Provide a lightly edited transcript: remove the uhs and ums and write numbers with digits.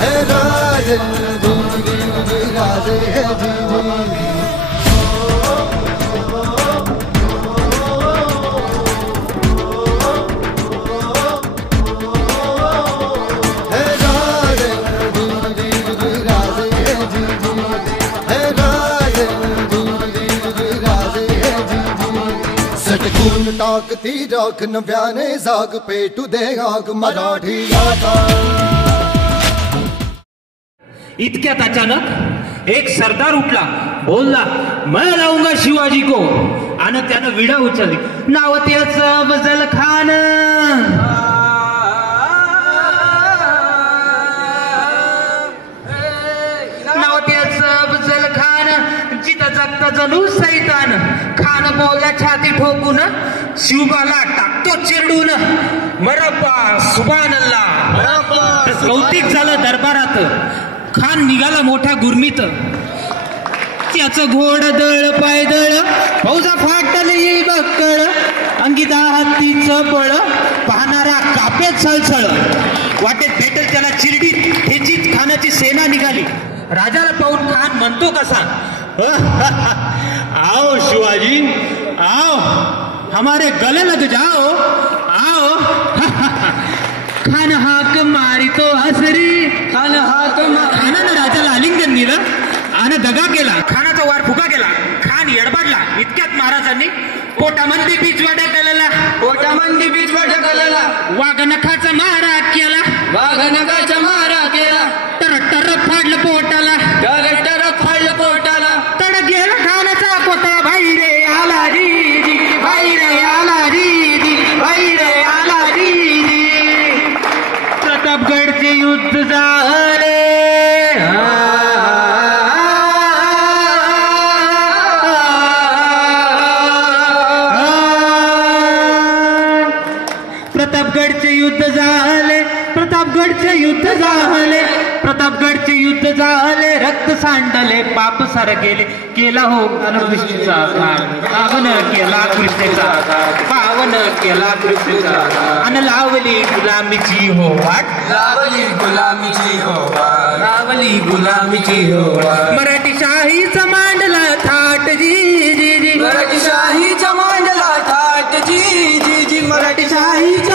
है राजे राजे है जी सटकून टाकती राख नव्याने जाग पेटू दे आग मराठी आता। इतक्यात अचानक एक सरदार उठला, बोलला मैं लावूंगा शिवाजी को, आणि त्यानं विडा उचलली, नाव त्याचं अफजल खान। नाव त्याचं अफजल खान, जिथं जगता जणू सैतान। खान बोलला छाती ठोकून, शिवबाला टाकतो चिरडून, मरप्पा सुभानअल्लाह मरप्पा। कौतिक झालं दरबारात, खान निघाला मोठ्या गुरमीत, त्याचं घोड दळ पायदळ, फौजा फाटली बक्कळ, अंगिता हत्तीचं बळ, पाहणारा कापेत सळसळ, वाटेत भेटल त्याला चिरडीत ठेचीत खानाची सेना निघाली। राजाला पाहून खान म्हणतो कसा, आओ शिवाजी आओ, हमारे गले लग जाओ आओ। खान हाक मारी तो हसरी, खान हाक खानानं राजाला आलिंगन दिलं आणि दगा केला, खानाचा वार फुका केला। खान येडबडला, इतक्यात महाराजांनी पोटामंदी बीजवा ढकलला, पोटामंदी बीजवा ढकलला, वाघ नखाचा मारा केला, वाघ नखाचा मारा केला, टर टर फाडलं पोटाला, टर टर फाडलं पोटाला, तड गेला खानाचा कोतळा, भाई रे आला जी भाई रे आला जी भाई रे आला जी। प्रतापगडचे युद्ध झाले, प्रतापगडचे युद्ध झाले, प्रतापगडचे युद्ध झाले, प्रतापगडचे युद्ध झाले, रक्त सांडले पाप सार गेले, केला हो कृष्णेचा पावन केला कृष्णेचा, पावन केला कृष्णेचा, आणि लावली गुलामीची हो वाट, लावली गुलामीची हो वाट, लावली गुलामीची हो वाट। मराठी शाहीचा मांडला थाट जी जी जी, मराठी शाहीचा मांडला थाट जी जी जी, मराठी शाहीचा